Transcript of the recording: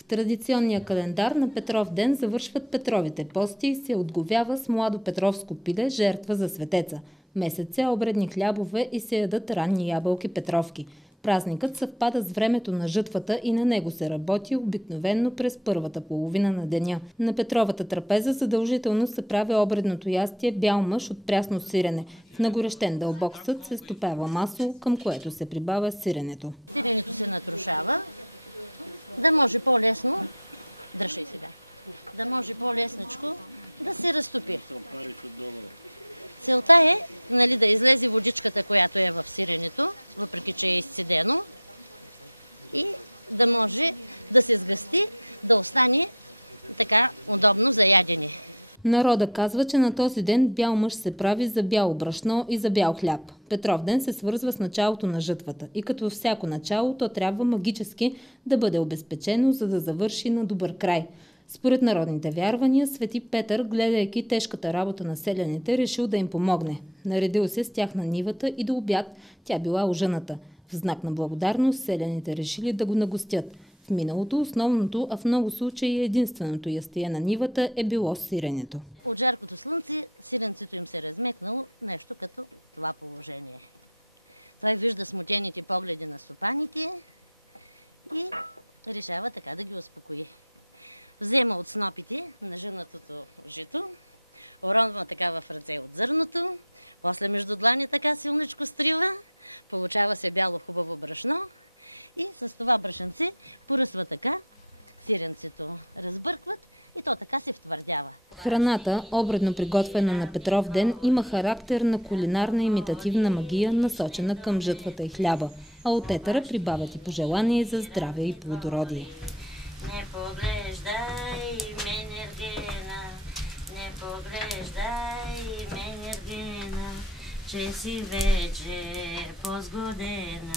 В традиционния календар на Петров ден завършват Петровите пости и се отговява с младо петровско пиле, жертва за светеца. Месец се обредни хлябове и се ядат ранни ябълки петровки. Празникът съвпада с времето на жътвата и на него се работи обикновенно през първата половина на деня. На Петровата трапеза задължително се прави обредното ястие бял мъж от прясно сирене. В нагорещен дълбок съд се стопява масло, към което се прибавя сиренето. Да излезе водичката, която е в сиренето, въпреки че е изцедено, и да може да се сгъсти, да остане така удобно за ядене. Народа казва, че на този ден бял мъж се прави за бяло брашно и за бял хляб. Петров ден се свързва с началото на жътвата и като всяко начало, то трябва магически да бъде обезпечено, за да завърши на добър край. Според народните вярвания, свети Петър, гледайки тежката работа на селяните, решил да им помогне. Наредил се с тях на нивата и до обяд тя била ожъната. В знак на благодарност селяните решили да го нагостят. В миналото основното, а в много случаи единственото ястие на нивата е било сиренето. Взема от снопите на жълтото жито, уронва така в ръце от зърното, после между длани така силничко стрива, получава се бяло хубаво брашно и с това брашенце поръсва така, зиренцето разбърква и то така се потвърдява. Храната, обредно приготвена на Петров ден, има характер на кулинарна имитативна магия, насочена към жътвата и хляба, а от етъра прибавят и пожелания за здраве и плодородие. Не поглеждай ме, Ергена, не поглеждай ме, Ергена, че си вече по-сгодена.